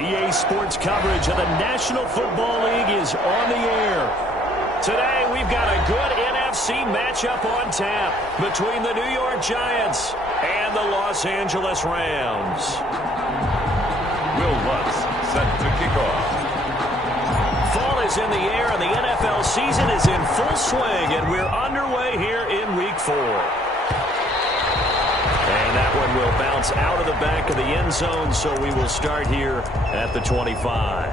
EA Sports coverage of the National Football League is on the air. Today, we've got a good NFC matchup on tap between the New York Giants and the Los Angeles Rams. Will Lutz set to kick off. Fall is in the air, and the NFL season is in full swing, and we're underway here in Week 4. And that one will bounce out of the back of the end zone, so we will start here at the 25.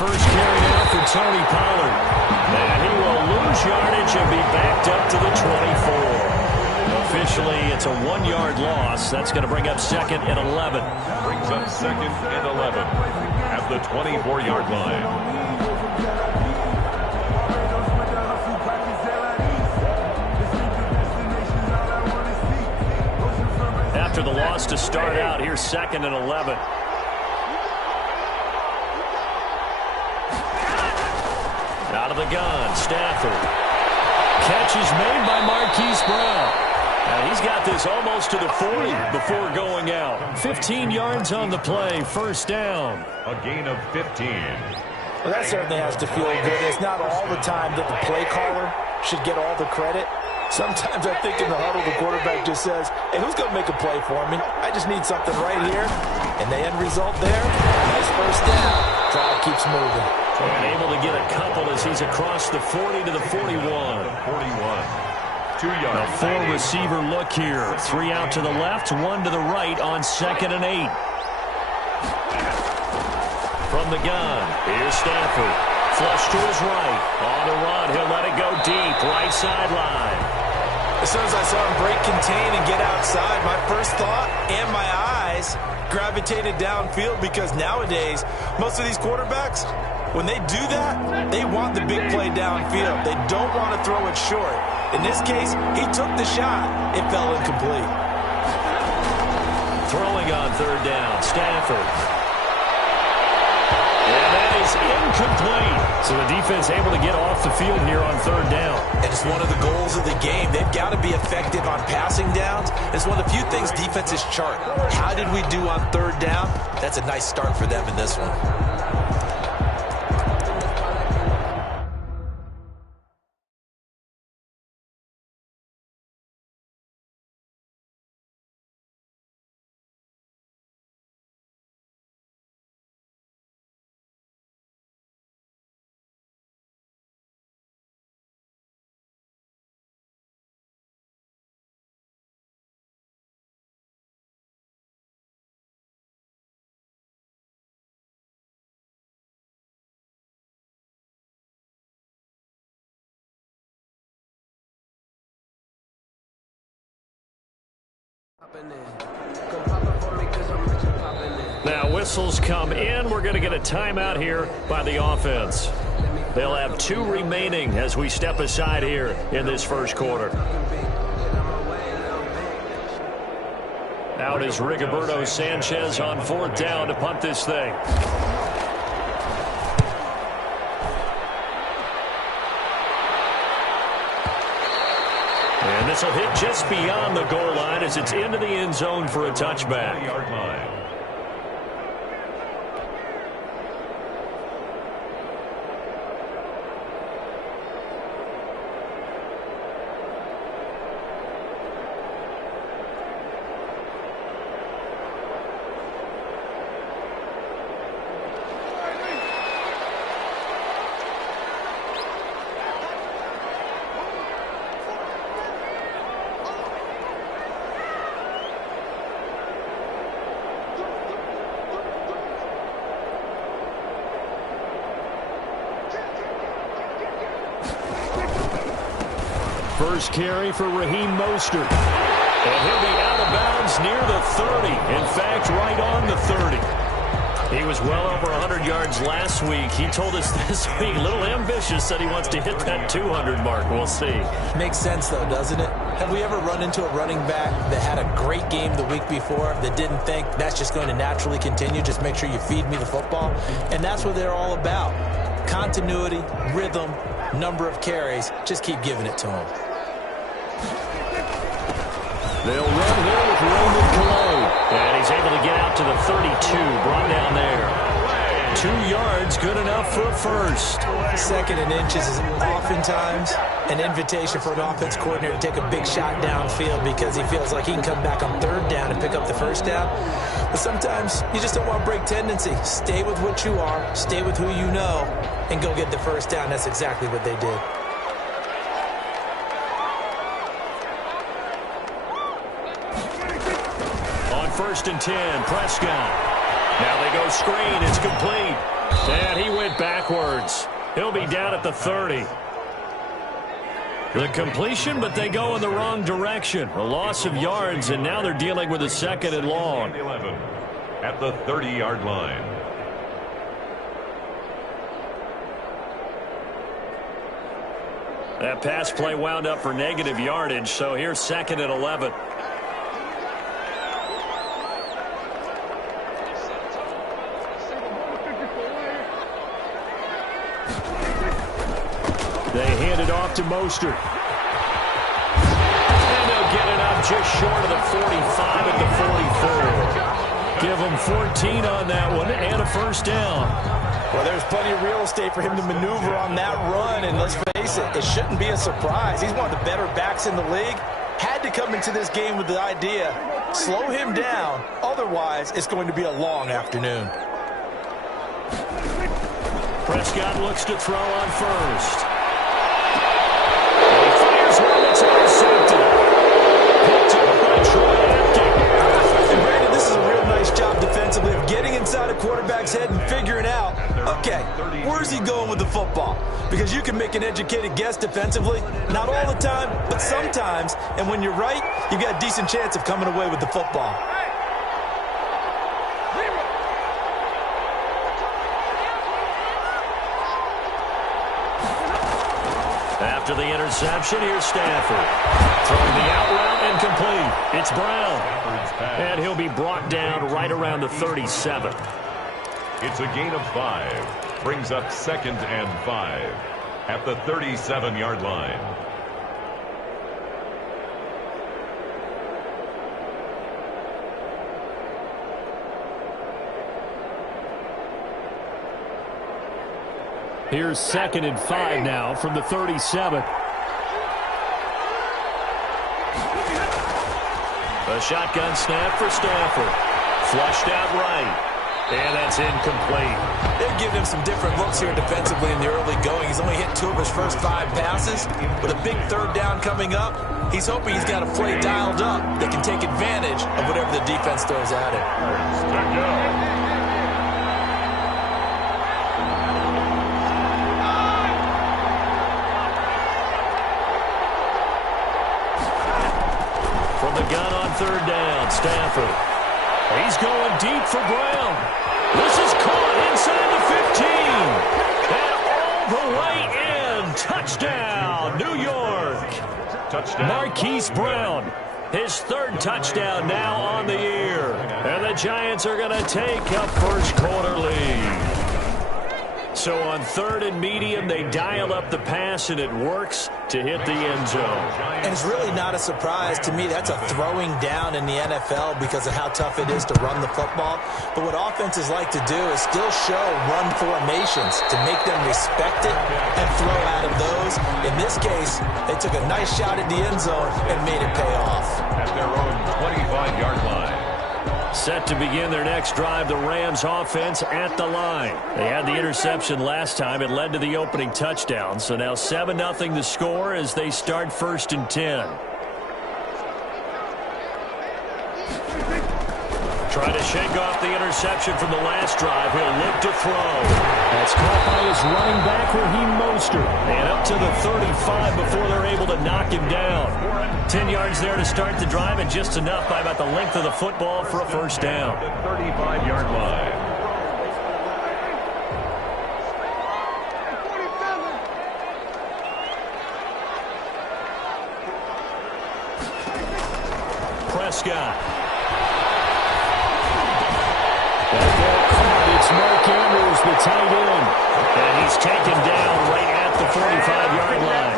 First carry now for Tony Pollard. And he will lose yardage and be backed up to the 24. Officially, it's a 1-yard loss. That's going to bring up second and 11. Brings up second and 11 at the 24-yard line. After the loss to start out, here's second and 11. Out of the gun, Stafford. Catch is made by Marquise Brown. And he's got this almost to the 40 before going out. 15 yards on the play, first down. A gain of 15. Well, that certainly has to feel good. It's not all the time that the play caller should get all the credit. Sometimes I think in the huddle, the quarterback just says, hey, who's going to make a play for me? I just need something right here. And the end result there, nice first down. Drive keeps moving. And able to get a couple as he's across the 40 to the 41. 2 yards. A 4-receiver look here. 3 out to the left, 1 to the right on second and 8. From the gun, here's Stafford. Flush to his right. On the run, he'll let it go deep. Right sideline. As soon as I saw him break contain and get outside, my first thought and my eyes gravitated downfield, because nowadays, most of these quarterbacks, when they do that, they want the big play downfield. They don't want to throw it short. In this case, he took the shot. It fell incomplete. Throwing on third down, Stafford. And that is incomplete. So the defense able to get off the field here on third down. And it's one of the goals of the game. They've got to be effective on passing downs. It's one of the few things defenses chart. How did we do on third down? That's a nice start for them in this one. Now whistles come in. We're going to get a timeout here by the offense. They'll have 2 remaining as we step aside here in this first quarter. Out is Rigoberto Sanchez on fourth down to punt this thing. And this will hit just beyond the goal line as it's into the end zone for a touchback. Yard line. first carry for Raheem Mostert. And he'll be out of bounds near the 30. In fact, right on the 30. He was well over 100 yards last week. He told us this week, a little ambitious, said he wants to hit that 200 mark. We'll see. Makes sense, though, doesn't it? Have we ever run into a running back that had a great game the week before that didn't think that's just going to naturally continue? Just make sure you feed me the football. And that's what they're all about. Continuity, rhythm, number of carries. Just keep giving it to them. They'll run here with Raymond Cologne. And he's able to get out to the 32, brought down there. 2 yards, good enough for a first. Second and inches is oftentimes an invitation for an offense coordinator to take a big shot downfield because he feels like he can come back on third down and pick up the first down. But sometimes you just don't want to break tendency. Stay with what you are, stay with who you know, and go get the first down. That's exactly what they did. First and 10, Prescott. Now they go screen, it's complete. And he went backwards. He'll be down at the 30. The completion, but they go in the wrong direction. A loss of yards, and now they're dealing with a second and long. 11 at the 30-yard line. That pass play wound up for negative yardage, so here's second and 11. They hand it off to Mostert. And they'll get it up just short of the 45 at the 44. Give them 14 on that one and a first down. Well, there's plenty of real estate for him to maneuver on that run, and let's face it, it shouldn't be a surprise. He's one of the better backs in the league. Had to come into this game with the idea, slow him down, otherwise it's going to be a long afternoon. Prescott looks to throw on first. He fires one that's intercepted. Picked up by Troy Apke. And Brandon, this is a real nice job defensively of getting inside a quarterback's head and figuring out, okay, where's he going with the football? Because you can make an educated guess defensively, not all the time, but sometimes, and when you're right, you've got a decent chance of coming away with the football. After the interception, here's Stafford. Throwing the out route and complete. It's Brown. And he'll be brought down right around the 37. It's a gain of 5. Brings up second and 5 at the 37-yard line. Here's second and 5 now from the 37. A shotgun snap for Stafford. Flushed out right. And that's incomplete. They're giving him some different looks here defensively in the early going. He's only hit 2 of his first 5 passes. With a big third down coming up, he's hoping he's got a play dialed up that can take advantage of whatever the defense throws at him. From the gun on third down, Stafford. He's going deep for Brown. This is caught inside the 15. And all the way in. Touchdown, New York. Touchdown. Marquise Brown. His third touchdown now on the year. And the Giants are going to take a first quarter lead. So on third and medium, they dial up the pass, and it works to hit the end zone. And it's really not a surprise to me. That's a throwing down in the NFL because of how tough it is to run the football. But what offenses like to do is still show run formations to make them respect it and throw out of those. In this case, they took a nice shot at the end zone and made it pay off. At their own 25-yard line. Set to begin their next drive, the Rams offense at the line. They had the interception last time. It led to the opening touchdown. So now 7-0 the score as they start first and 10. Trying to shake off the interception from the last drive. He'll look to throw. That's caught by his running back, Raheem Mostert. And up to the 35 before they're able to knock him down. 10 yards there to start the drive, and just enough by about the length of the football for a first down. The 35-yard line. Prescott. That ball caught. It's Mark Andrews, the tight end. And he's taken down right at the 45-yard line.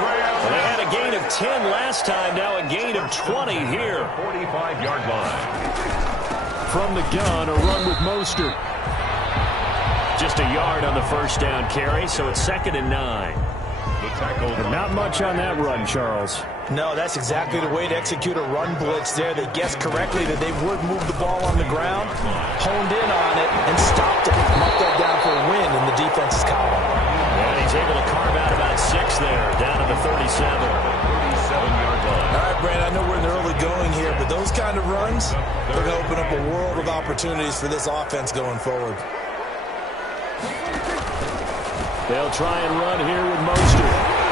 Well, they had a gain of 10 last time. Now a gain of 20 here. 45-yard line. From the gun, a run with Mostert. Just a yard on the first down carry, so it's 2nd and 9. The tackle. Not much on that run, Charles. No, that's exactly the way to execute a run blitz there. They guessed correctly that they would move the ball on the ground, honed in on it, and stopped it. Marked that down for a win in the defense's column. And he's able to carve out about 6 there, down to the 37. 37-yard line. All right, Brand, I know we're in the early going here, but those kind of runs, they're going to open up a world of opportunities for this offense going forward. They'll try and run here with Mostert.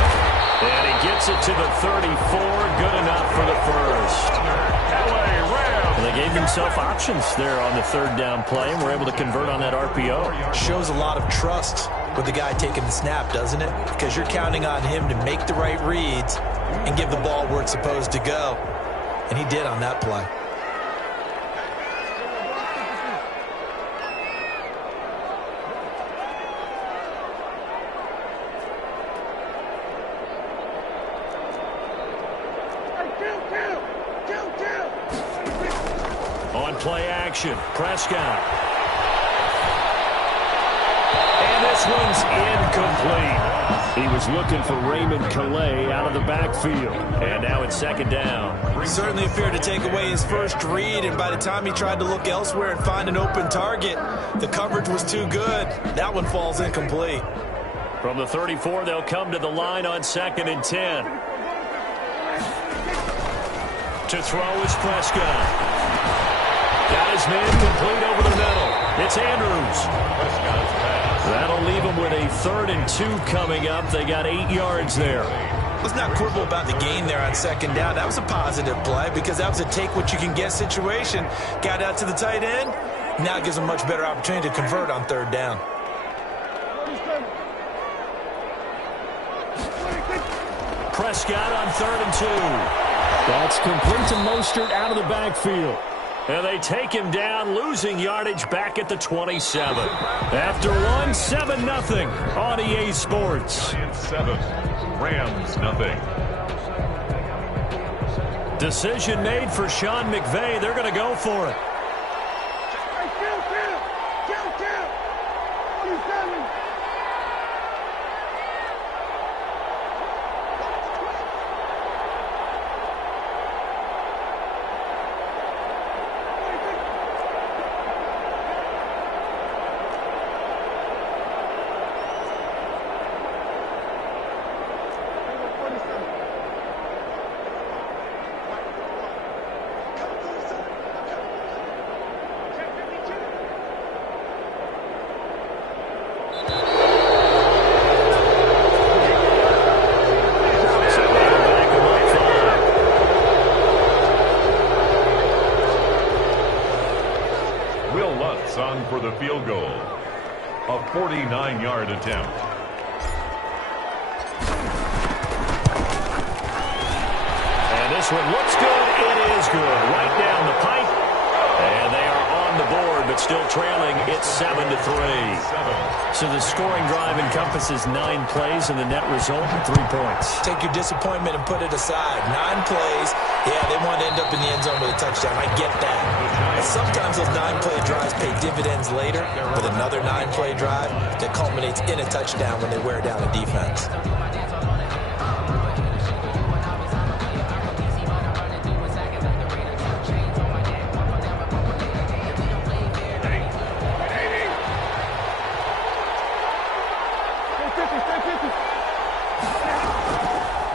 And he gets it to the 34. Good enough for the first. And they gave themselves options there on the 3rd down play, and were able to convert on that RPO. Shows a lot of trust with the guy taking the snap, doesn't it? Because you're counting on him to make the right reads and give the ball where it's supposed to go. And he did on that play. On play action, Prescott. And this one's incomplete. He was looking for Raymond Calais out of the backfield. And now it's 2nd down. He certainly appeared to take away his first read, and by the time he tried to look elsewhere and find an open target, the coverage was too good. That one falls incomplete. From the 34, they'll come to the line on 2nd and 10. To throw is Prescott. Got his man complete over the middle. It's Andrews. That'll leave him with a 3rd and 2 coming up. They got 8 yards there. Let's not quibble about the gain there on 2nd down. That was a positive play because that was a take-what-you-can-get situation. Got out to the tight end. Now it gives them a much better opportunity to convert on 3rd down. Prescott on 3rd and 2. That's complete to Mostert out of the backfield. And they take him down, losing yardage back at the 27. After one, 7-0 on EA Sports. Giants 7, Rams nothing. Decision made for Sean McVay. They're going to go for it. For the field goal, a 49-yard attempt. And this one looks good. It is good. Right down the pipe. And they are on the board, but still trailing. It's 7-3. So the scoring drive encompasses 9 plays, and the net result, 3 points. Take your disappointment and put it aside. 9 plays. Yeah, they want to end up in the end zone with a touchdown. I get that. And sometimes those 9-play drives pay dividends later with another 9-play drive that culminates in a touchdown when they wear down a defense.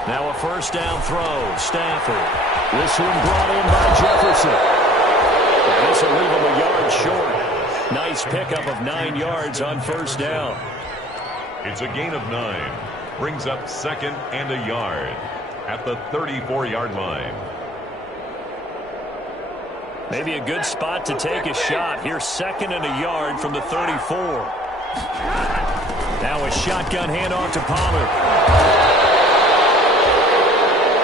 Now a first down throw. Stafford. This one brought in by Jefferson. And this will pickup of 9 yards on first down. It's a gain of 9. Brings up 2nd and a yard at the 34-yard line. Maybe a good spot to take a shot. Here's 2nd and a yard from the 34. Now a shotgun handoff to Pollard.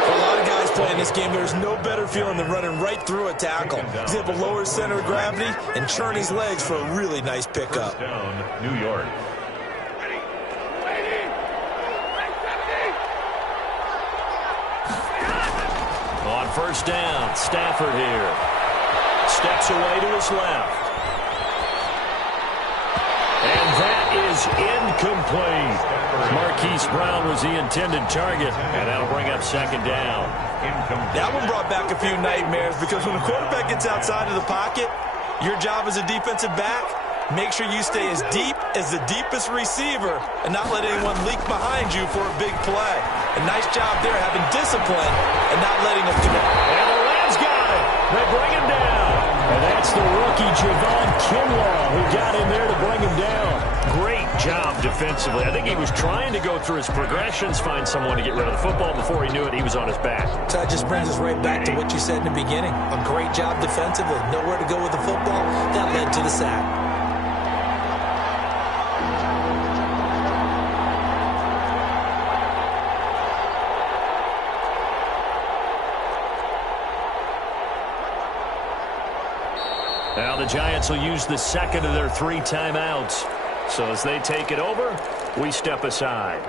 For a lot of guys playing this game, there's no better feeling than running right through a tackle. He's able to lower his center of gravity and churn his legs for a really nice pickup. First down, New York. On first down, Stafford here. Steps away to his left. And that is incomplete. Marquise Brown was the intended target, and that'll bring up 2nd down. That one brought back a few nightmares because when a quarterback gets outside of the pocket, your job as a defensive back, make sure you stay as deep as the deepest receiver and not let anyone leak behind you for a big play. A nice job there having discipline and not letting them connect. And the Rams got it. They bring him down. And that's the rookie Javon Kinlaw who got in there to bring him down. Great job defensively. I think he was trying to go through his progressions, find someone to get rid of the football. Before he knew it, he was on his back. So that just brings us right back to what you said in the beginning. A great job defensively. Nowhere to go with the football. That led to the sack. Now the Giants will use the 2nd of their 3 timeouts. So as they take it over, we step aside.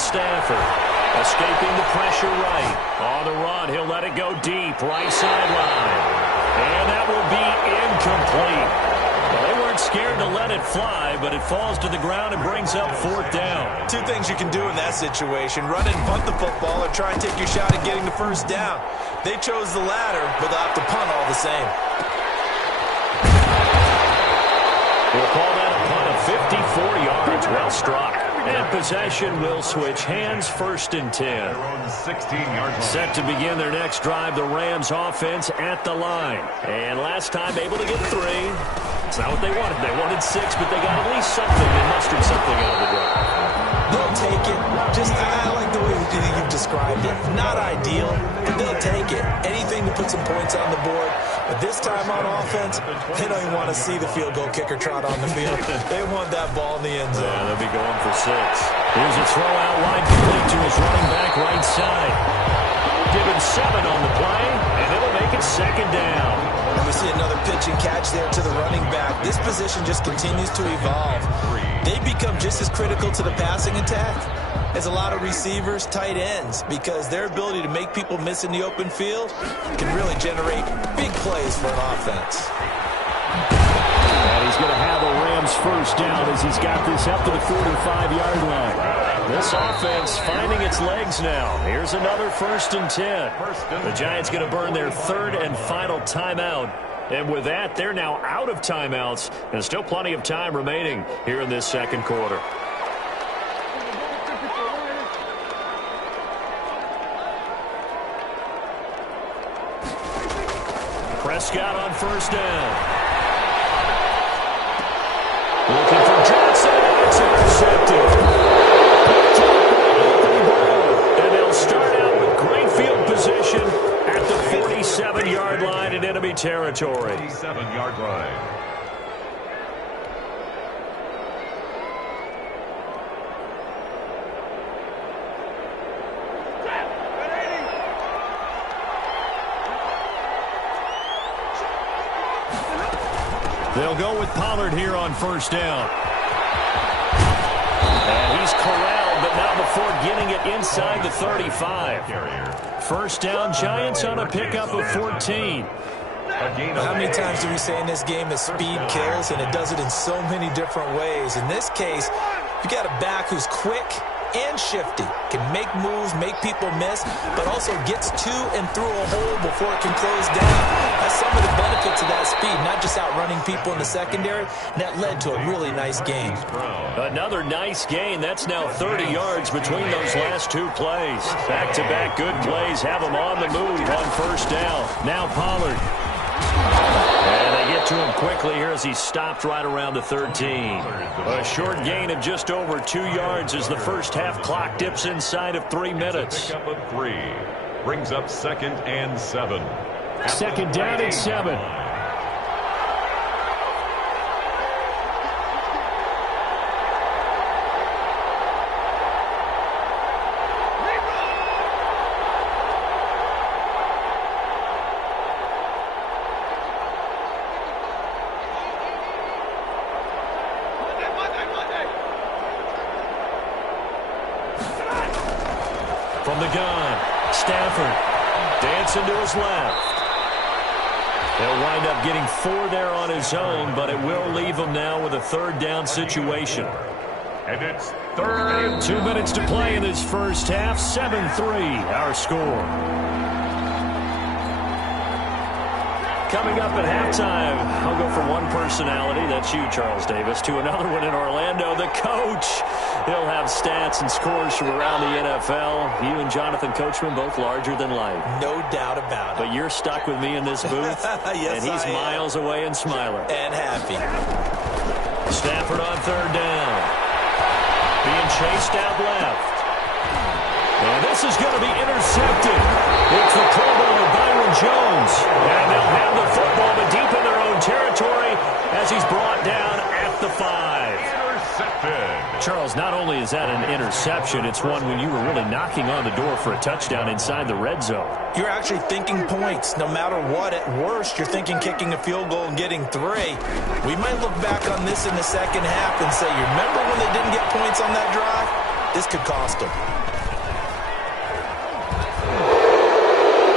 Stafford escaping the pressure right. On the run, he'll let it go deep, right sideline. And that will be incomplete. Well, they weren't scared to let it fly, but it falls to the ground and brings up 4th down. 2 things you can do in that situation. Run and punt the football or try and take your shot at getting the first down. They chose the latter, but they'll have to punt all the same. We'll call that a punt of 54 yards. Well struck. And possession will switch hands, 1st and 10. 16-yard line. Set to begin their next drive, the Rams offense at the line. And last time able to get 3. It's not what they wanted. They wanted 6, but they got at least something. They mustered something out of the drive. They'll take it. I like the way you've described it. Not ideal, but they'll take it. Anything to put some points on the board. But this time on offense, they don't even want to see the field goal kicker trot on the field. They want that ball in the end zone. Yeah, they'll be going for 6. Here's a throw out wide complete to his running back right side. Give him 7 on the play, and it'll make it 2nd down. And we see another pitch and catch there to the running back. This position just continues to evolve. They become just as critical to the passing attack as a lot of receivers, tight ends, because their ability to make people miss in the open field can really generate big plays for an offense. And he's going to have a Rams first down as he's got this up to the 45-yard line. This offense finding its legs now. Here's another 1st and 10. The Giants going to burn their 3rd and final timeout. And with that, they're now out of timeouts, and still plenty of time remaining here in this 2nd quarter. Prescott on first down. Looking for Johnson, and it's intercepted. And they'll start out with great field position at the 47-yard line in enemy territory. 47-yard line. They'll go with Pollard here on first down. And he's corralled, but not before getting it it inside the 35. First down, Giants on a pickup of 14. How many times do we say in this game that speed kills, and it does it in so many different ways? In this case, you got a back who's quick and shifty, can make moves, make people miss, but also gets to and through a hole before it can close down. That's some of the benefits of that speed, not just outrunning people in the secondary, and that led to a really nice gain. Another nice gain. That's now 30 yards between those last two plays. Back-to-back good plays have them on the move on first down. Now Pollard. And they get to him quickly here as he stopped right around the 13. A short gain of just over 2 yards as the first half clock dips inside of 3 minutes. Pickup of 3 brings up 2nd and 7. Second down and 7. From the gun, Stafford dancing to his left. They'll wind up getting 4 there on his own, but it will leave him now with a third down situation. And it's 3rd. 2 minutes to play in this first half. 7-3 our score. Coming up at halftime, I'll go from one personality, that's you, Charles Davis, to another one in Orlando, the coach. He'll have stats and scores from around the NFL. You and Jonathan Coachman both larger than life. No doubt about it. But you're stuck with me in this booth, yes, and he's miles away and smiling. And happy. Stafford on third down. Being chased out left. And this is going to be intercepted. It's the Pro Bowler Byron Jones. And they'll have the football, but deep in their own territory as he's brought down at the 5. Intercepted. Charles, not only is that an interception, it's one when you were really knocking on the door for a touchdown inside the red zone. You're actually thinking points. No matter what, at worst, you're thinking kicking a field goal and getting 3. We might look back on this in the second half and say, you remember when they didn't get points on that drive? This could cost them.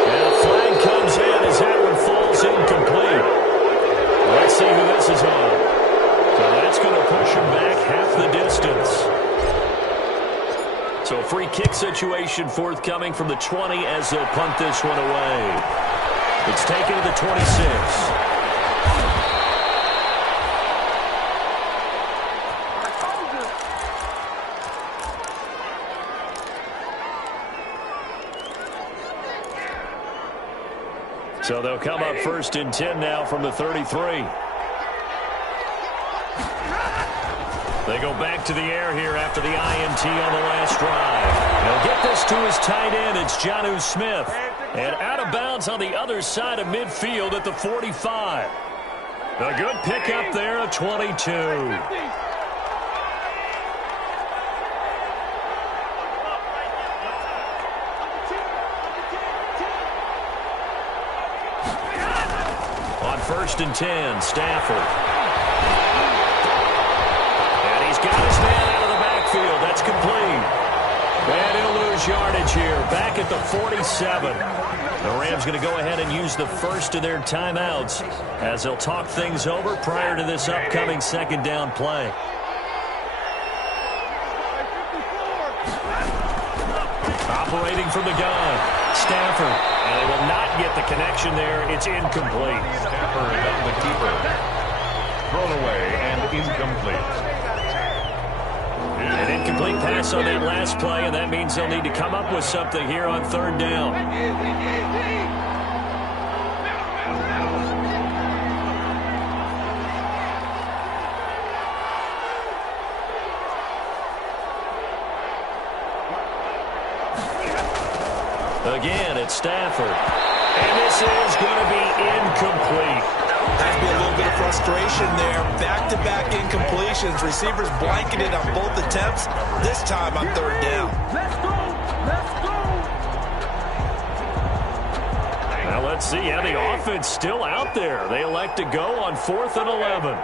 And a flag comes in as that one falls incomplete. Let's see who this is on. So that's going to push him back half the distance. So a free kick situation forthcoming from the 20 as they'll punt this one away. It's taken to the 26. So they'll come up 1st and 10 now from the 33. They go back to the air here after the INT on the last drive. They'll get this to his tight end. It's Jonnu Smith. And out of bounds on the other side of midfield at the 45. A good pickup there at 22. On 1st and 10, Stafford. And he's got his man out of the backfield. That's complete. And he'll lose yardage here. Back at the 47. The Rams going to go ahead and use the first of their timeouts as they'll talk things over prior to this upcoming second down play. Operating from the gun, Stafford. And they will not get the connection there. It's incomplete. Stafford on the keeper. Thrown away and incomplete. An incomplete pass on that last play, and that means they'll need to come up with something here on third down. Again, it's Stafford. And this is going to be incomplete. Has to be a little bit of frustration there. Back-to-back incompletions. Receivers blanketed on both attempts. This time on third down. Let's go! Let's go! Now let's see how the offense still out there. They elect to go on 4th and 11.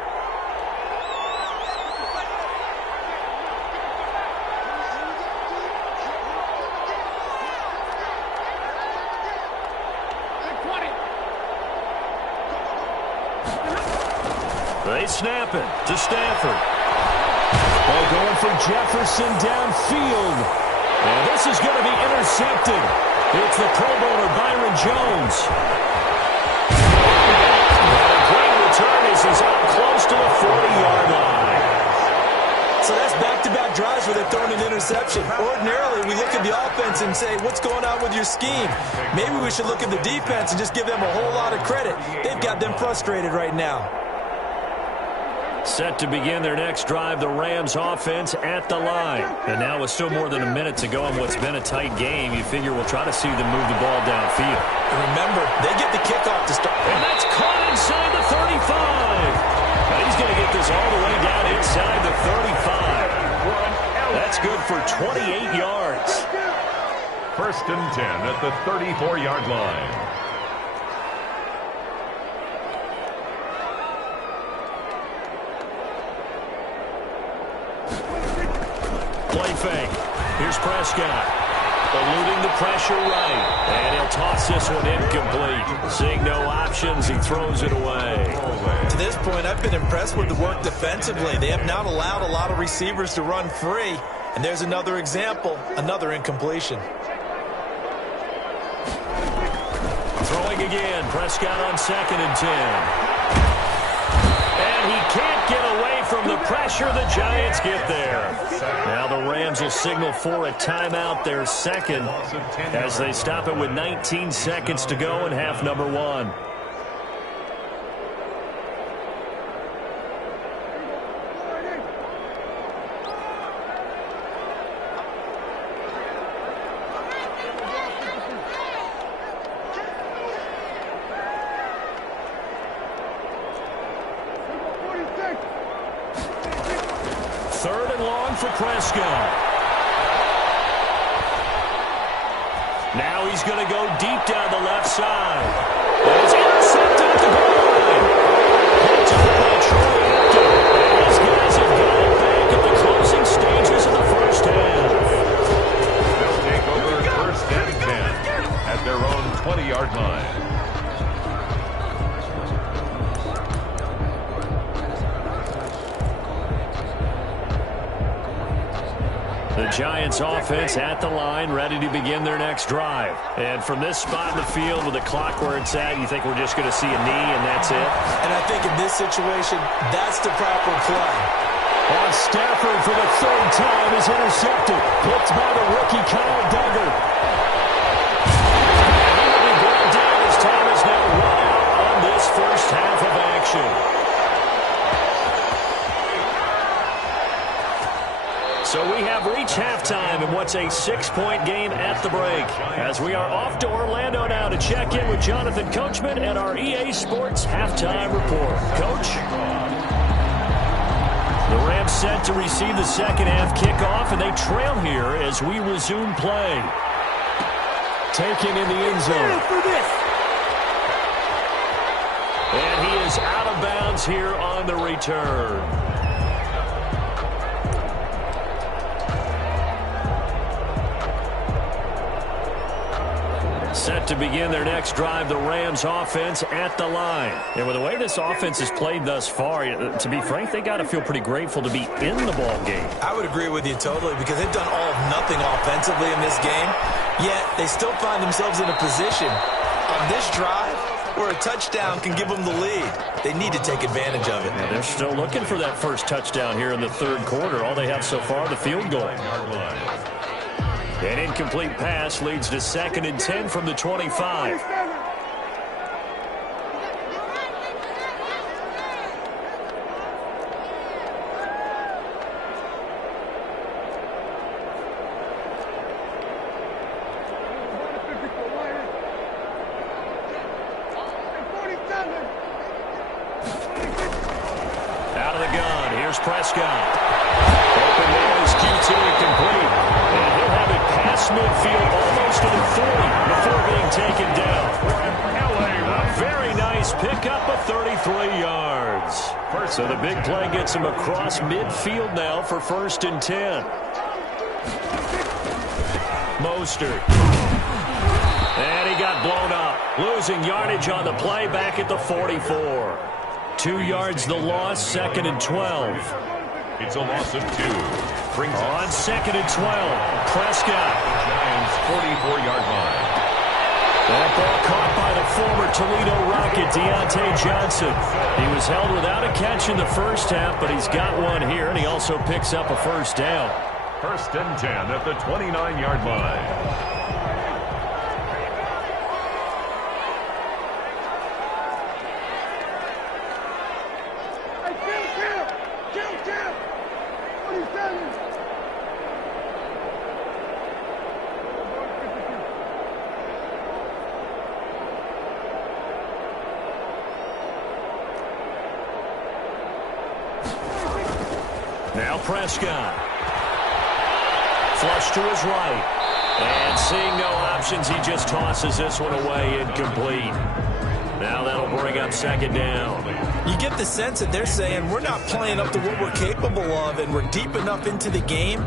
They snap it to Stafford. Ball going for Jefferson downfield. And this is going to be intercepted. It's the Pro Bowler Byron Jones. And a great return as he's out close to the 40-yard line. So that's back-to-back drives where they're throwing an interception. Ordinarily, we look at the offense and say, what's going on with your scheme? Maybe we should look at the defense and just give them a whole lot of credit. They've got them frustrated right now. Set to begin their next drive, the Rams offense at the line. And now with still more than a minute to go in what's been a tight game, you figure we'll try to see them move the ball downfield. And remember, they get the kickoff to start. And that's caught inside the 35. Now he's going to get this all the way down inside the 35. That's good for 28 yards. First and 10 at the 34-yard line. Play fake. Here's Prescott. Eluding the pressure right. And he'll toss this one incomplete. Seeing no options, he throws it away. To this point, I've been impressed with the work defensively. They have not allowed a lot of receivers to run free. And there's another example, another incompletion. Throwing again. Prescott on 2nd and 10. And he can't get away from the pressure. The Giants get there. Now the Rams will signal for a timeout, their second, as they stop it with 19 seconds to go in half number 1. Third and long for Prescott. Now he's going to go deep down the left side. And it's intercepted at the goal line. Picked up by Troy Apter. And these guys have got it back at the closing stages of the first half. They'll take over first and 10 at their own 20-yard line. The Giants offense at the line, ready to begin their next drive. And from this spot in the field with the clock where it's at, you think we're just going to see a knee and that's it? And I think in this situation, that's the proper play. On Stafford for the third time is intercepted. Picked by the rookie Kyle Duggar. And he will be brought down as time is now run out on this first half of action. So we have reached halftime in what's a 6-point game at the break. As we are off to Orlando now to check in with Jonathan Coachman at our EA Sports Halftime Report. Coach? The Rams set to receive the second half kickoff, and they trail here as we resume play. Taken in the end zone. And he is out of bounds here on the return. Set to begin their next drive, the Rams offense at the line. And with the way this offense has played thus far, to be frank, they got to feel pretty grateful to be in the ball game. I would agree with you totally because they've done all of nothing offensively in this game, yet they still find themselves in a position on this drive where a touchdown can give them the lead. They need to take advantage of it. And they're still looking for that first touchdown here in the third quarter. All they have so far, the field goal. An incomplete pass leads to 2nd and 10 from the 25. Out of the gun, here's Prescott. Open man is QT complete. And he'll have it past midfield almost to the 40 before being taken down. A very nice pickup of 33 yards. So the big play gets him across midfield now for 1st and 10. Mostert. And he got blown up. Losing yardage on the play back at the 44. 2 yards the loss, 2nd and 12. It's a loss of 2. Brings on 2nd and 12. Prescott. Giants 44-yard line. That ball caught by the former Toledo Rocket, Deontay Johnson. He was held without a catch in the first half, but he's got one here, and he also picks up a first down. 1st and 10 at the 29-yard line. Now Prescott. Flush to his right. And seeing no options, he just tosses this one away incomplete. Now that'll bring up 2nd down. You get the sense that they're saying we're not playing up to what we're capable of, and we're deep enough into the game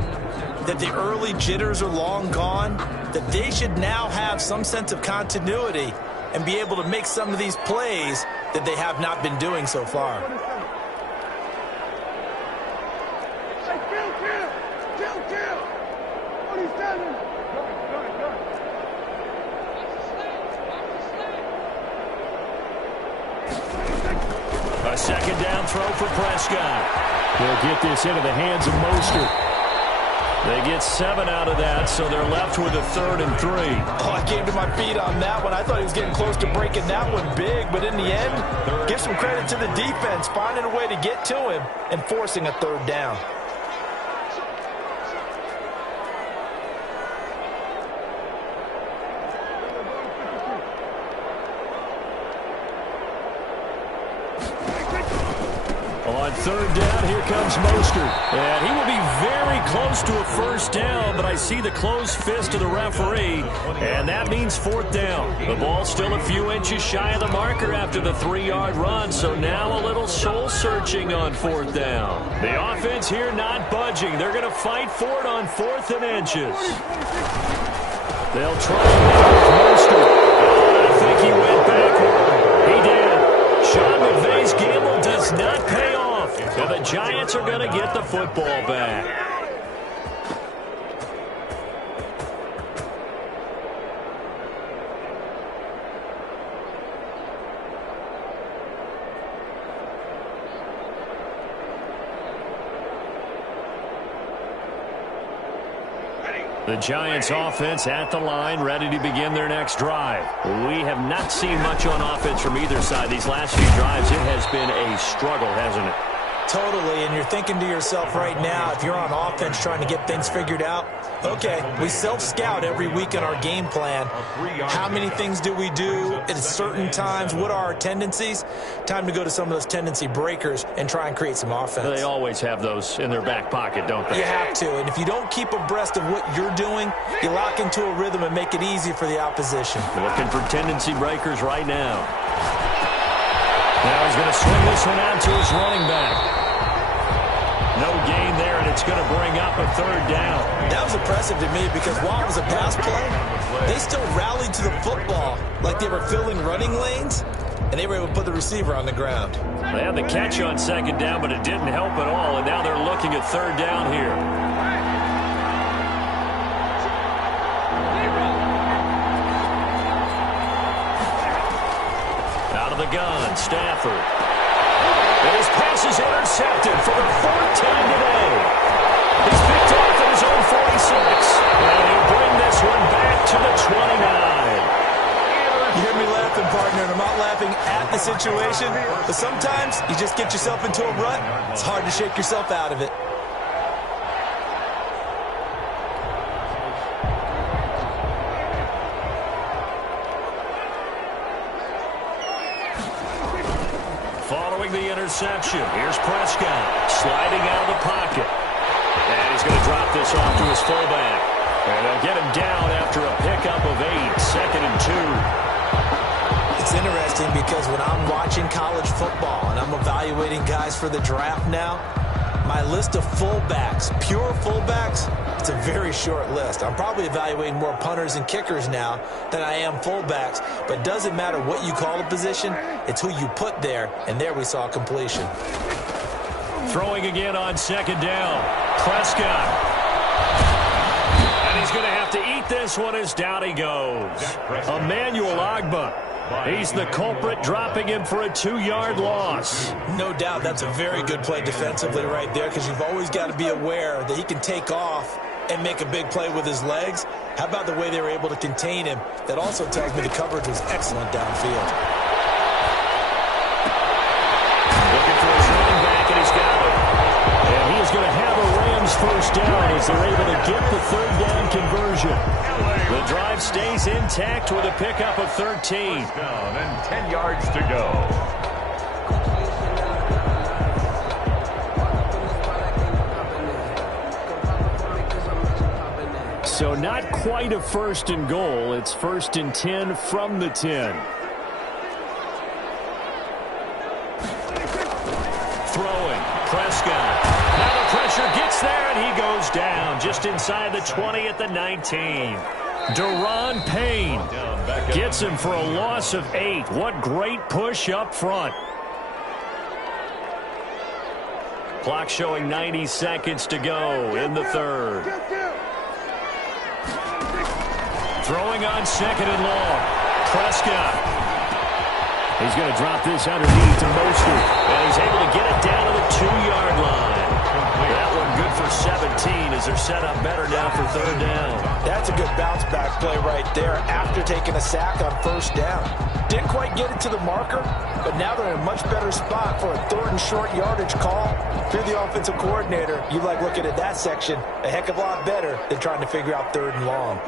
that the early jitters are long gone, that they should now have some sense of continuity and be able to make some of these plays that they have not been doing so far. A 2nd down throw for Prescott. He'll get this into the hands of Mostert. They get 7 out of that, so they're left with a 3rd and 3. Oh, I came to my feet on that one. I thought he was getting close to breaking that one big, but in the end, give some credit to the defense, finding a way to get to him and forcing a 3rd down. On 3rd down, here comes Mostert. And he will be very close to a first down, but I see the closed fist of the referee, and that means 4th down. The ball's still a few inches shy of the marker after the 3-yard run, so now a little soul-searching on 4th down. The offense here not budging. They're going to fight for it on 4th and inches. They'll try with Mostert. Oh, I think he went backward. He did. Sean McVay's gamble does not pay off. And the Giants are going to get the football back. The Giants offense at the line, ready to begin their next drive. We have not seen much on offense from either side these last few drives. It has been a struggle, hasn't it? Totally, and you're thinking to yourself right now, if you're on offense trying to get things figured out, okay, we self-scout every week in our game plan. How many things do we do at certain times? What are our tendencies? Time to go to some of those tendency breakers and try and create some offense. They always have those in their back pocket, don't they? You have to, and if you don't keep abreast of what you're doing, you lock into a rhythm and make it easy for the opposition. Looking for tendency breakers right now. Now he's going to swing this one out to his running back. No gain there, and it's going to bring up a 3rd down. That was impressive to me because while it was a pass play, they still rallied to the football like they were filling running lanes, and they were able to put the receiver on the ground. They had the catch on 2nd down, but it didn't help at all, and now they're looking at 3rd down here. Out of the gun, Stafford. And his pass is intercepted for the 4th time today. He's picked off at his own 46. And he'll bring this one back to the 29. You hear me laughing, partner, and I'm not laughing at the situation, but sometimes you just get yourself into a rut. It's hard to shake yourself out of it. Following the interception, here's Prescott sliding out of the pocket. And he's going to drop this off to his fullback. And they'll get him down after a pickup of 8, 2nd and 2. It's interesting because when I'm watching college football and I'm evaluating guys for the draft now, My list of fullbacks, pure fullbacks, it's a very short list. I'm probably evaluating more punters and kickers now than I am fullbacks, but it doesn't matter what you call a position, it's who you put there, and there we saw completion. Throwing again on second down. Prescott. And he's going to have to eat this one as down he goes. Emmanuel Ogbah. He's the culprit, dropping him for a 2-yard loss. No doubt that's a very good play defensively right there, because you've always got to be aware that he can take off and make a big play with his legs. How about the way they were able to contain him? That also tells me the coverage was excellent downfield. Looking for his running back, and he's got it. And he is going to have a Rams first down as they're able to get the third down conversion. The drive stays intact with a pickup of 13. First down and 10 yards to go. So not quite a first and goal. It's first and 10 from the 10. Throwing. Prescott. Now the pressure gets there, and he goes down just inside the 20 at the 19. Daron Payne gets him for a loss of 8. What great push up front. Clock showing 90 seconds to go in the third. Throwing on second and long. Prescott. He's going to drop this underneath to Mostert. And he's able to get it down to the 2-yard line. That one good for 17 as they're set up better now for third down. That's a good bounce back play right there after taking a sack on first down. Didn't quite get it to the marker, but now they're in a much better spot for a third and short yardage call. If you're the offensive coordinator, you like looking at that section a heck of a lot better than trying to figure out third and long.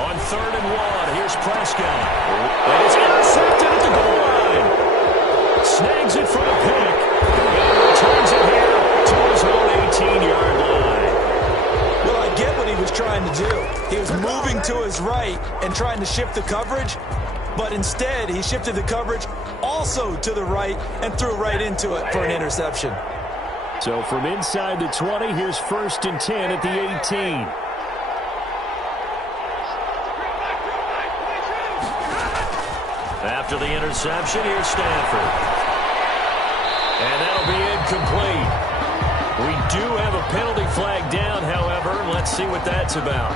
On third and 1, here's Prescott. And it's intercepted at the goal line. Snags it for a pick. And returns it here to his own 18-yard line. Well, I get what he was trying to do. He was moving to his right and trying to shift the coverage, but instead he shifted the coverage also to the right and threw right into it for an interception. So from inside the 20, here's first and 10 at the 18. After the interception, here's Stanford. And that'll be incomplete. We do have a penalty flag down, however. Let's see what that's about.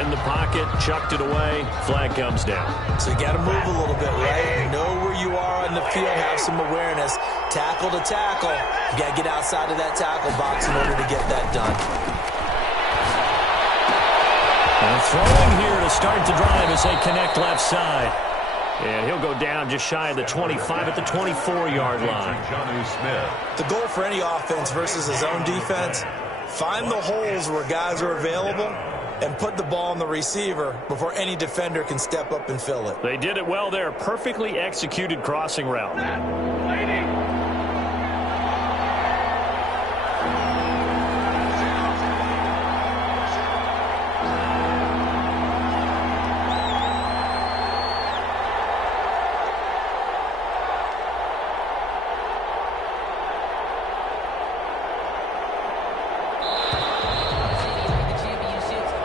In the pocket, chucked it away, flag comes down. So you got to move a little bit, right? Know where you are on the field, have some awareness. Tackle to tackle. You got to get outside of that tackle box in order to get that done. And throwing here to start the drive as they connect left side. And he'll go down just shy of the 25 at the 24-yard line. Jonnu Smith. The goal for any offense versus his own defense, find the holes where guys are available and put the ball on the receiver before any defender can step up and fill it. They did it well there. Perfectly executed crossing route.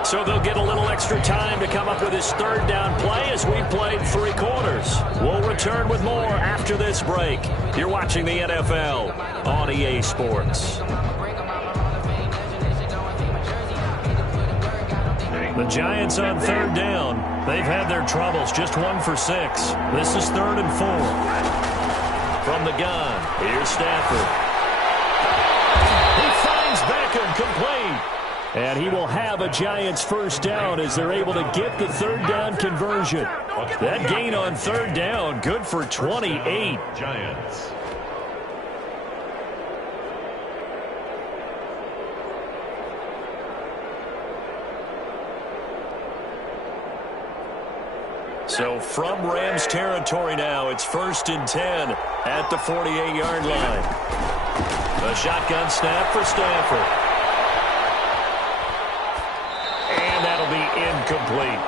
So they'll get a little extra time to come up with his third down play as we played 3 quarters. We'll return with more after this break. You're watching the NFL on EA Sports. The Giants on third down. They've had their troubles, just 1 for 6. This is 3rd and 4. From the gun, here's Stafford. He finds Beckham, complete. And he will have a Giants first down as they're able to get the third down conversion. That gain on third down, good for 28. Giants. So from Rams territory now, it's 1st and 10 at the 48-yard line. A shotgun snap for Stafford. And that'll be incomplete.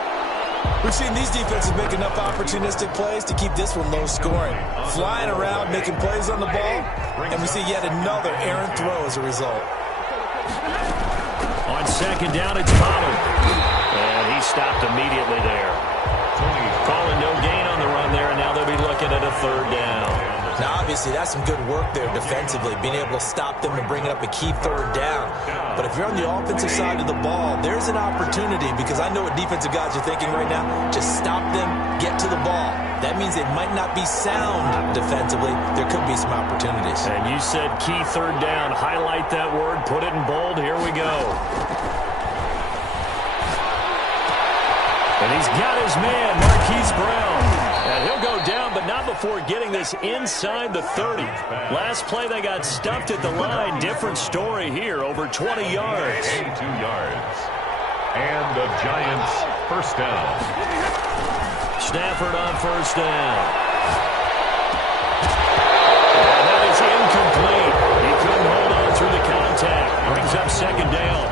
We've seen these defenses make enough opportunistic plays to keep this one low scoring. Flying around, making plays on the ball, and we see yet another errant throw as a result. On second down, it's Pollard. And he stopped immediately there. Calling no gain on the run there, and now they'll be looking at a third down. Now, obviously, that's some good work there defensively, being able to stop them and bringing up a key third down. But if you're on the offensive side of the ball, there's an opportunity, because I know what defensive guys are thinking right now. Just stop them, get to the ball. That means they might not be sound defensively. There could be some opportunities. And you said key third down. Highlight that word. Put it in bold. Here we go. And he's got his man, Marquise Brown. And he'll go down, but not before getting this inside the 30. Last play, they got stuffed at the line. Different story here, over 20 yards. 82 yards. And the Giants first down. Stafford on first down. And that is incomplete. He couldn't hold on through the contact. Brings up second down.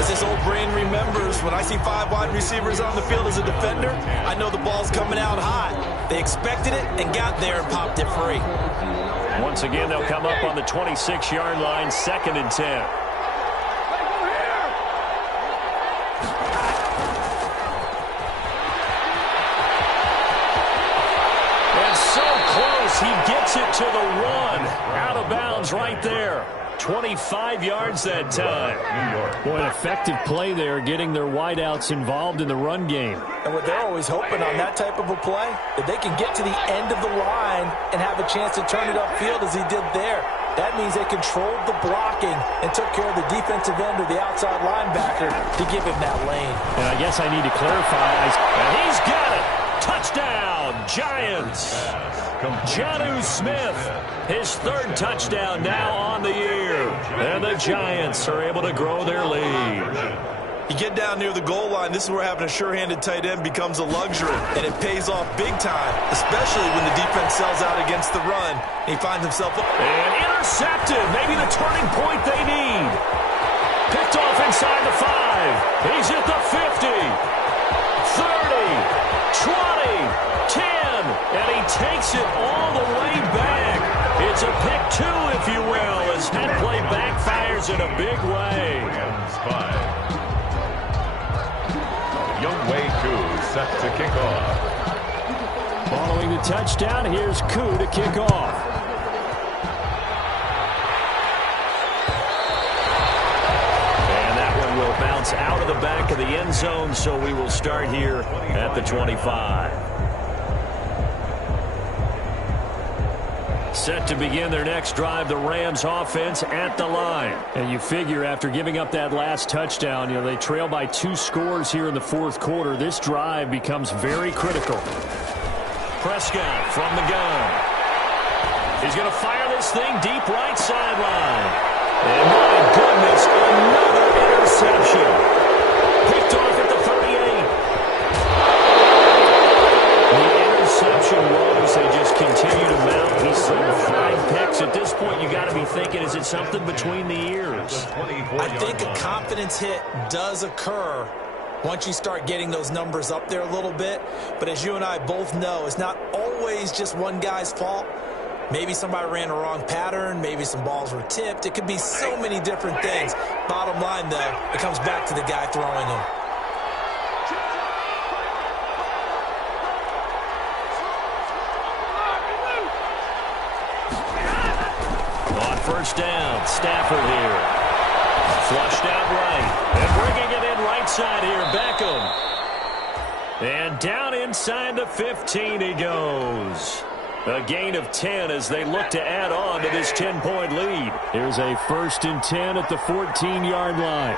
As this old brain remembers, when I see 5 wide receivers on the field as a defender, I know the ball's coming out hot. They expected it and got there and popped it free. Once again, they'll come up on the 26-yard line, 2nd and 10. And so close, he gets it to the 1. Out of bounds right there. 25 yards that time. New York. Boy, an effective play there, getting their wideouts involved in the run game. And what they're always hoping on that type of a play, that they can get to the end of the line and have a chance to turn it upfield as he did there. That means they controlled the blocking and took care of the defensive end or the outside linebacker to give him that lane. And I guess I need to clarify. And he's got it. Touchdown, Giants. Jonnu Smith, his 3rd touchdown now on the year. And the Giants are able to grow their lead. You get down near the goal line, this is where having a sure-handed tight end becomes a luxury, and it pays off big time, especially when the defense sells out against the run. He finds himself... And intercepted, maybe the turning point they need. Picked off inside the 5. He's at the 50, 30, 20, 10, and he takes it all the way back. It's a pick 2, if you will, as that play backfires in a big way. Rams 5. Younghoe Koo set to kick off. Following the touchdown, here's Koo to kick off. And that one will bounce out of the back of the end zone, so we will start here at the 25. Set to begin their next drive, the Rams offense at the line. And you figure after giving up that last touchdown, they trail by 2 scores here in the 4th quarter. This drive becomes very critical. Prescott from the gun. He's going to fire this thing deep right sideline. And my goodness, another interception. Picked off at the 38. The interception woes, they just continue to mount. He's thrown 5 picks. At this point, you got to be thinking, is it something between the ears? I think a confidence hit does occur once you start getting those numbers up there a little bit. But as you and I both know, it's not always just one guy's fault. Maybe somebody ran a wrong pattern. Maybe some balls were tipped. It could be so many different things. Bottom line, though, it comes back to the guy throwing them. On first down, Stafford here. Flushed out right. And bringing it in right side here, Beckham. And down inside the 15 he goes. A gain of 10 as they look to add on to this 10-point lead. Here's a 1st and 10 at the 14-yard line.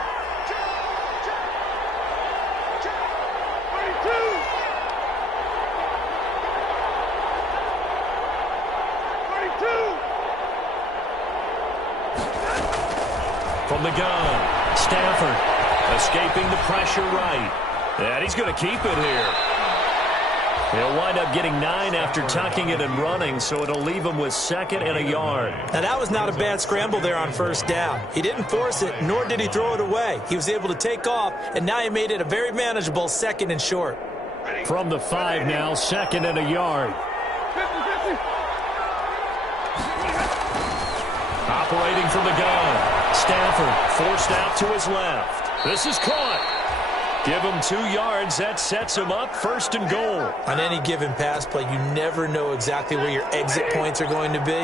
From the gun, Stafford escaping the pressure right. And he's going to keep it here. He'll wind up getting 9 after tucking it and running, so it'll leave him with 2nd and a yard. Now, that was not a bad scramble there on first down. He didn't force it, nor did he throw it away. He was able to take off, and now he made it a very manageable 2nd and short. From the 5 now, 2nd and a yard. Operating from the gun. Stafford forced out to his left. This is caught. Give him 2 yards. That sets him up 1st and goal. On any given pass play, you never know exactly where your exit points are going to be.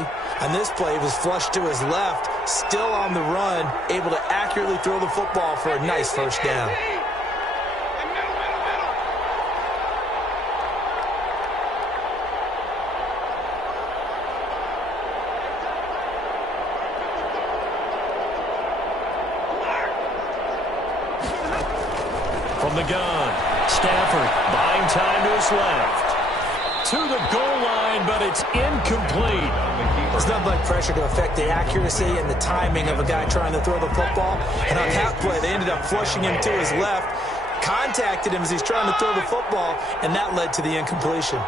On this play, he was flushed to his left, still on the run, able to accurately throw the football for a nice 1st down. From the gun, Stafford buying time to his left. To the goal line, but it's incomplete. It's nothing like pressure to affect the accuracy and the timing of a guy trying to throw the football. And on that play, they ended up flushing him to his left, contacted him as he's trying to throw the football, and that led to the incompletion.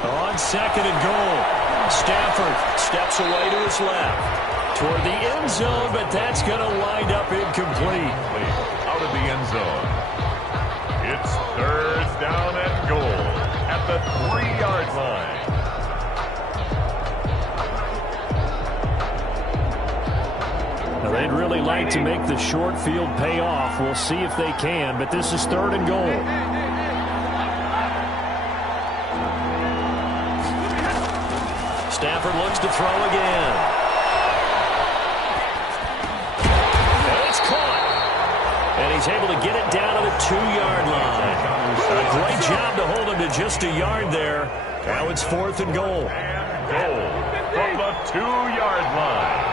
On 2nd and goal, Stafford steps away to his left toward the end zone, but that's going to wind up incomplete. Out of the end zone. It's 3rd down and goal at the 3-yard line. Now, they'd really like to make the short field pay off. We'll see if they can, but this is 3rd and goal. Stafford looks to throw again. And it's caught. And he's able to get it down to the 2-yard line. A great job to hold him to just a yard there. Now it's 4th and goal. And goal from the 2-yard line.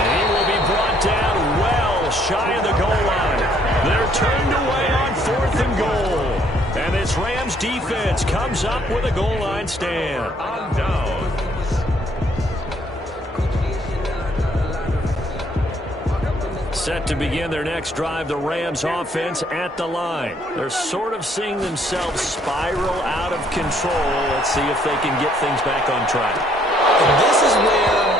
And he will be brought down well shy of the goal line. They're turned away on 4th and goal. And this Rams defense comes up with a goal line stand. On down. Set to begin their next drive, the Rams offense at the line. They're sort of seeing themselves spiral out of control. Let's see if they can get things back on track. And this is where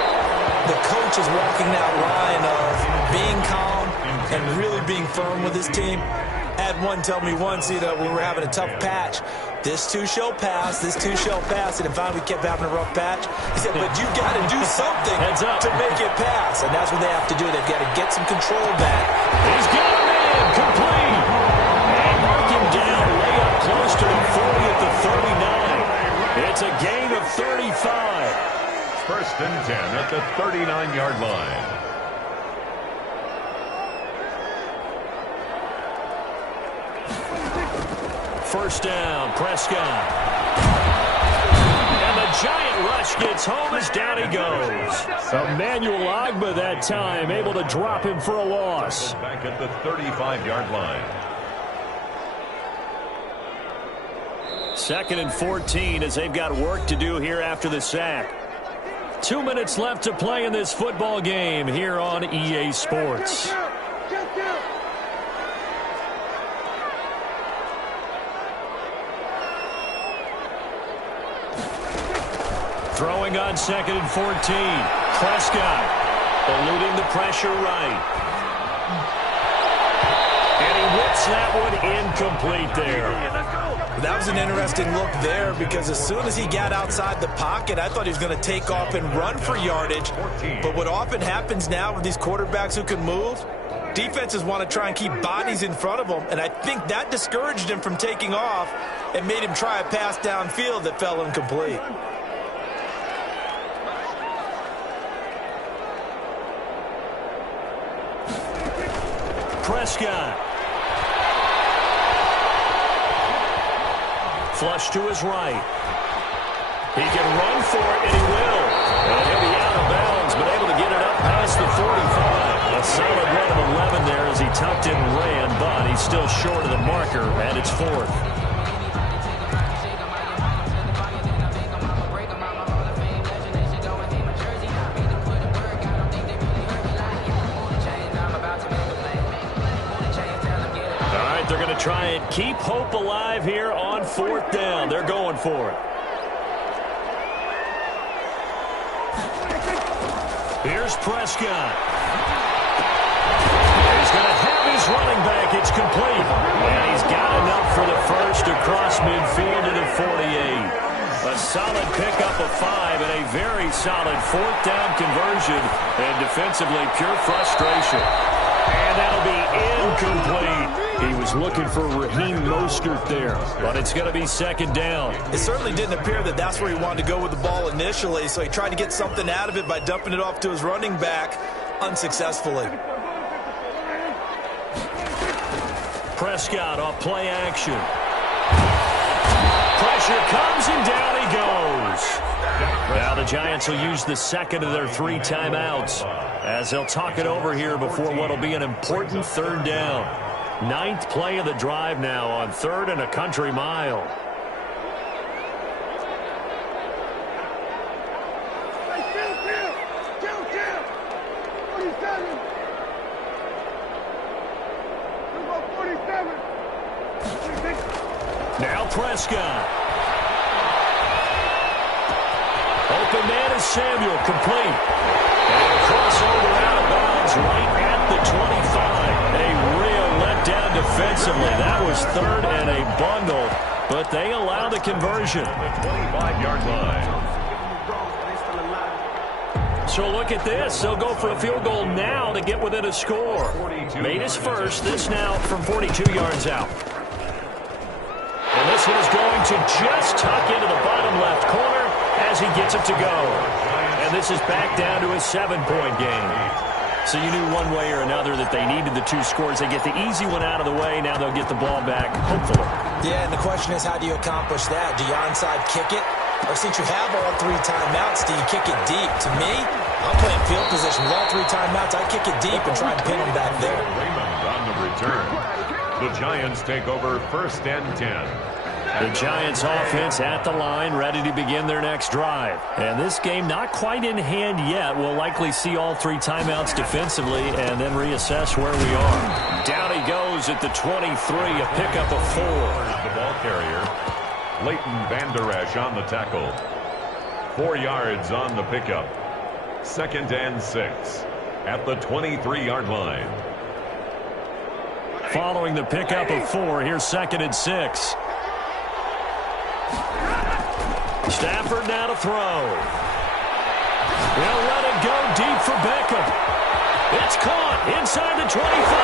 the coach is walking that line of being calm and really being firm with his team. I had one tell me once, when we were having a tough patch, this too shall pass, this too shall pass, and finally we kept having a rough patch. He said, but you got to do something to make it pass, and that's what they have to do. They've got to get some control back. He's got him in, complete. And mark him down, way up close to the 40 at the 39. It's a gain of 35. 1st and 10 at the 39-yard line. First down, Prescott. And the giant rush gets home as down he goes. Emmanuel Ogbah that time able to drop him for a loss. Back at the 35-yard line. 2nd and 14 as they've got work to do here after the sack. 2 minutes left to play in this football game here on EA Sports. Throwing on 2nd and 14. Prescott eluding the pressure right. And he whips that one incomplete there. That was an interesting look there because as soon as he got outside the pocket, I thought he was going to take off and run for yardage. But what often happens now with these quarterbacks who can move, defenses want to try and keep bodies in front of them. And I think that discouraged him from taking off and made him try a pass downfield that fell incomplete. Prescott. Flush to his right. He can run for it, and he will. And he'll be out of bounds, but able to get it up past the 45. A solid run of 11 there as he tucked it and ran, but he's still short of the marker, and it's 4th. keep hope alive here on 4th down. They're going for it. Here's Prescott. He's going to have his running back. It's complete. And he's got enough for the first across midfield to the 48. A solid pickup of 5 and a very solid 4th down conversion. And defensively, pure frustration. And that'll be incomplete. He was looking for Raheem Mostert there, but it's going to be 2nd down. It certainly didn't appear that that's where he wanted to go with the ball initially, so he tried to get something out of it by dumping it off to his running back unsuccessfully. Prescott off play action. Pressure comes and down he goes. Now the Giants will use the 2nd of their 3 timeouts as they'll talk it over here before what will be an important 3rd down. 9th play of the drive now on 3rd and a country mile. Now Prescott. Open man is Samuel, complete. And a crossover out of bounds right at the 25. A real letdown defensively. That was 3rd and a bundle, but they allow the conversion. The 25-yard line. So look at this. They'll go for a field goal now to get within a score. Made his first. This now from 42 yards out. And this one is going to just tuck into the bottom left corner as he gets it to go. And this is back down to a 7-point game. So you knew one way or another that they needed the 2 scores. They get the easy one out of the way. Now they'll get the ball back, hopefully. Yeah, and the question is, how do you accomplish that? Do you onside kick it? Or since you have all 3 timeouts, do you kick it deep? To me, I'm playing field position. With all 3 timeouts, I kick it deep and try and pin them back there. Raymond on the return. The Giants take over 1st and 10. The Giants offense at the line, ready to begin their next drive. And this game not quite in hand yet. We'll likely see all 3 timeouts defensively and then reassess where we are. Down he goes at the 23, a pickup of 4. The ball carrier, Leighton Vander Esch on the tackle. 4 yards on the pickup. 2nd and 6 at the 23-yard line. Following the pickup of 4, here's 2nd and 6. Stafford now to throw. They'll let it go deep for Beckham. It's caught inside the 25.